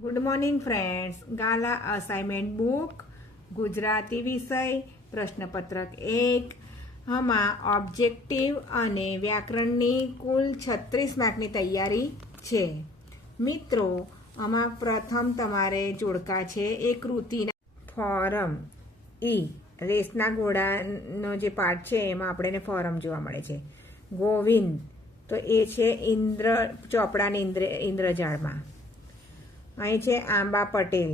Good morning friends. Gala assignment book Gujarati વિષય પ્રશ્નપત્રક 1 આમાં ઓબ્જેક્ટિવ અને વ્યાકરણની કુલ 36 માર્કની તૈયારી છે. મિત્રો, આમાં પ્રથમ તમારે જોડકા છે એ કૃતિના ફોરમ રેસના ઘોડાનો જે પાર્ટ છે એમાં આપણને ફોરમ જોવા મળે છે. ગોવિંદ તો એ છે ઇન્દ્ર ચોપડાની ઇન્દ્રજાળમાં. અહીં છે આંબા પટેલ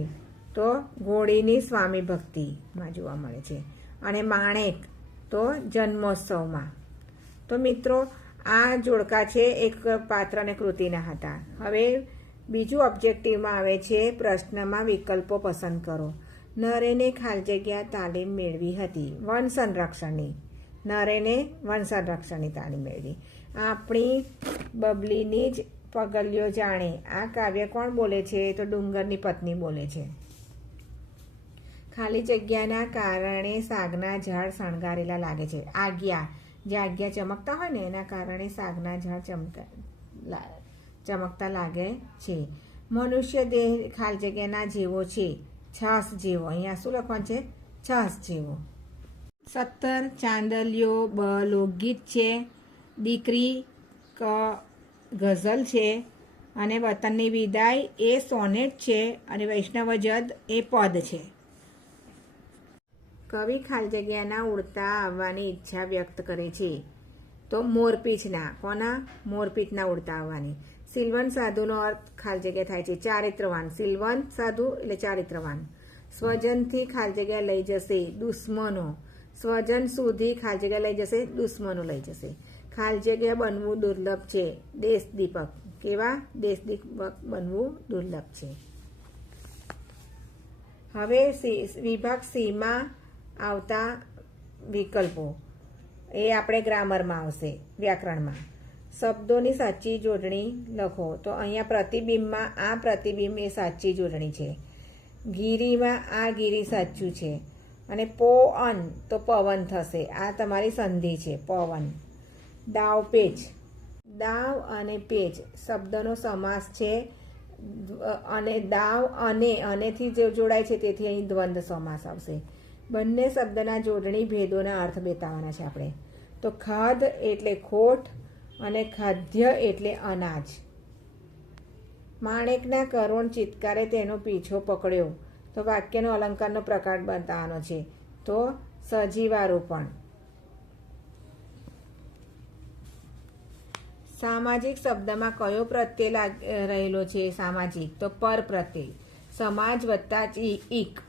તો ઘોડીની સ્વામી ભક્તિમાં જોવા મળે છે. અને માણેક તો જન્મોત્સવમાં. તો મિત્રો, આ જોડકા છે એક પાત્ર અને કૃતિના હતા. હવે બીજું ઓબ્જેક્ટિવમાં આવે છે પ્રશ્નમાં વિકલ્પો પસંદ કરો. નરેને ખાલી જગ્યા તાલીમ મેળવી હતી વન સંરક્ષણની. નરેને વન સંરક્ષણની તાલીમ મેળવી. આપણી બબલીની જ પગલિયો જાણે. આ કાવ્ય કોણ બોલે છે? તો ડુંગરની પત્ની બોલે છે. ખાલી જગ્યાના કારણે સાગના ઝાડ શણગારેલા લાગે છે. આજ્ઞા, જે આજ્ઞા ચમકતા હોય ને એના કારણે સાગના ઝાડ ચમકતા લાગે છે. મનુષ્ય દેહ ખાલી જગ્યાના જેવો છે. છાસ જેવો. અહીંયા શું લખવાનું છે? છાસ જેવો. 17 ચાંદલિયો બ લોકગીત છે. દીકરી ક ગઝલ છે. અને વતનની વિદાય એ સોનેટ છે. અને વૈષ્ણવજદ એ પદ છે. કવિ ખાલી જગ્યાના ઉડતા આવવાની ઈચ્છા વ્યક્ત કરે છે. તો મોરપીંછના. કોના? મોરપીંછના ઉડતા આવવાની. સિલવંત સાધુનો અર્થ ખાલી જગ્યા થાય છે ચારિત્રવાન. સિલવંત સાધુ એટલે ચારિત્રવાન. સ્વજનથી ખાલી જગ્યા લઈ જશે દુશ્મનો. સ્વજન સુધી ખાલી જગ્યા લઈ જશે દુશ્મનો લઈ જશે. ખાલી જગ્યા બનવું દુર્લભ છે. દેશદીપક. કેવા? દેશદીપક બનવું દુર્લભ છે. હવે વિભાગ સીમાં આવતા વિકલ્પો એ આપણે ગ્રામરમાં આવશે. વ્યાકરણમાં શબ્દોની સાચી જોડણી લખો. તો અહીંયા પ્રતિબિંબમાં આ પ્રતિબિંબ એ સાચી જોડણી છે. ગીરીમાં આ ગીરી સાચું છે. અને પવન તો પવન થશે. આ તમારી સંધિ છે પવન. દાવ પેચ. દાવ અને પેચ શબ્દનો સમાસ છે. અને દાવ અનેથી જે જોડાય છે તેથી અહીં દ્વંદ્વ સમાસ આવશે. બંને શબ્દના જોડણી ભેદોના અર્થ બતાવવાના છે આપણે. તો ખાદ એટલે ખોટ અને ખાદ્ય એટલે અનાજ. માણેકના કરુણ ચિત્કારે તેનો પીછો પકડ્યો. તો વાક્યનો અલંકારનો પ્રકાર બતાવવાનો છે. તો સજીવારોપણ. સામાજિક શબ્દમાં કયો પ્રત્યય રહેલો છે? સામાજિક તો પર પ્રત્યય. સમાજ વત્તા ઈક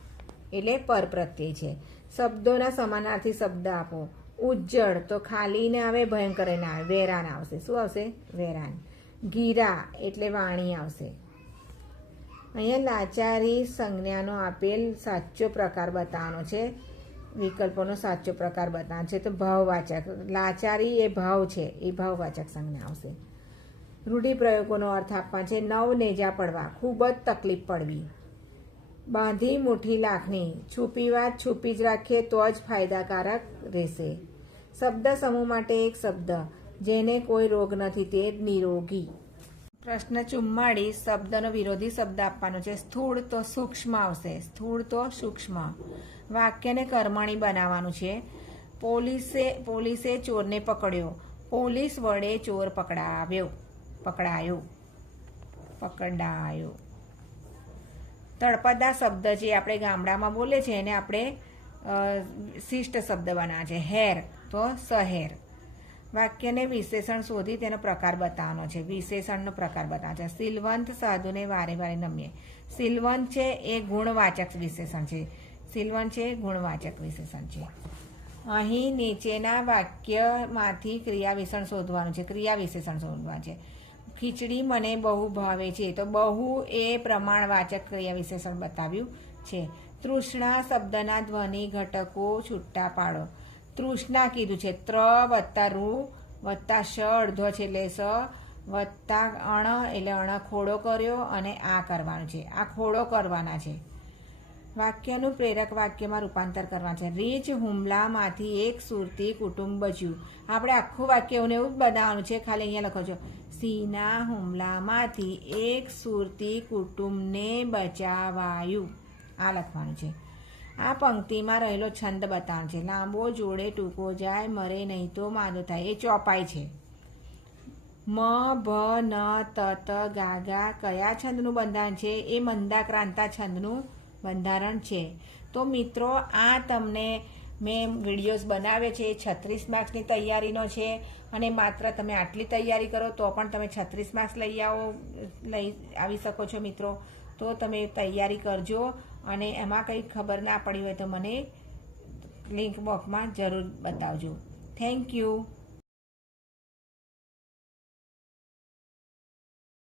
એટલે પર પ્રત્યય છે. શબ્દોના સમાનાર્થી શબ્દ આપો. ઉજ્જળ તો ખાલીને આવે, ભયંકર ના આવે, વેરાન આવશે. શું આવશે? વેરાન. ગીરા એટલે વાણી આવશે. અહીંયા લાચારી સંજ્ઞાનો આપેલ સાચો પ્રકાર બતાવવાનો છે. વિકલ્પોનો સાચો પ્રકાર બતાવવાનો છે. તો ભાવવાચક. લાચારી એ ભાવ છે, એ ભાવવાચક સંજ્ઞા આવશે. રૂઢિપ્રયોગોનો અર્થ આપવાનો છે. નવ નેજા પડવા, ખૂબ જ તકલીફ પડવી. બાંધી મુઠ્ઠી લાખની. છુપી વાત છુપી જ રાખીએ તો જ ફાયદાકારક રહેશે. શબ્દ સમૂહ માટે એક શબ્દ. જેને કોઈ રોગ નથી તે નિરોગી. પ્રશ્ન 44 શબ્દનો વિરોધી શબ્દ આપવાનો છે. સ્થૂળ તો સૂક્ષ્મ આવશે. સ્થૂળ તો સૂક્ષ્મ. વાક્યને કર્મણી બનાવવાનું છે. પોલીસે ચોરને પકડ્યો. પોલીસ વડે ચોર પકડાયો. તળપદા શબ્દ જે આપણે ગામડામાં બોલે છે એને આપણે શિષ્ટ શબ્દ બનાવવા છે. હેર તો શહેર. વાક્યને વિશેષણ શોધી તેનો પ્રકાર બતાવવાનો છે. વિશેષણનો પ્રકાર બતાવવાનો છે. સિલવંત સાધુને વારે વારે નમીએ. સિલવંત છે એ ગુણવાચક વિશેષણ છે. સિલવંત છે ગુણવાચક વિશેષણ છે. અહીં નીચેના વાક્યમાંથી ક્રિયા વિશેષણ શોધવાનું છે. ક્રિયા વિશેષણ શોધવાનું છે. ખીચડી મને બહુ ભાવે છે. તો બહુ એ પ્રમાણવાચક ક્રિયા વિશેષણ બતાવ્યું છે. તૃષ્ણા શબ્દના ધ્વનિ ઘટકો છૂટા પાડો. તૃષ્ણા કીધું છે. ત્ર વત્તા રૂ વત્તા શ અડધો છે એટલે સ વત્તા અણ એટલે અણ ખોડો કર્યો અને આ કરવાનું છે. આ ખોડો કરવાના છે. વાક્યનું પ્રેરક વાક્યમાં રૂપાંતર કરવાનું છે. રીંછ હુમલામાંથી એક સુરતી કુટુંબ બચ્યું. આપણે આખું વાક્ય એવું જ બનાવવાનું છે, ખાલી અહીંયા લખો છો સિંહના હુમલામાંથી એક સુરતી કુટુંબને બચાવાયું. આ લખવાનું છે. આ પંક્તિમાં રહેલો છંદ બતાવવાનો છે. લાંબો જોડે ટૂંકો જાય, મરે નહીં તો માંદો થાય. એ ચોપાઈ છે. મ ભ ન ત ત ગા ગા કયા છંદનું બંધારણ છે? એ મંદાક્રાંતા છંદનું બંધારણ છે. તો મિત્રો, આ તમને મેં વિડીયોઝ બનાવે છે, 36 માર્ક્સની તૈયારીનો છે. અને માત્ર તમે આટલી તૈયારી કરો તો પણ તમે 36 માર્ક્સ લઈ આવી શકો છો મિત્રો. તો તમે તૈયારી કરજો, અને એમાં કંઈ ખબર ના પડી હોય તો મને લિંક બોક્સમાં જરૂર બતાવજો. Thank you.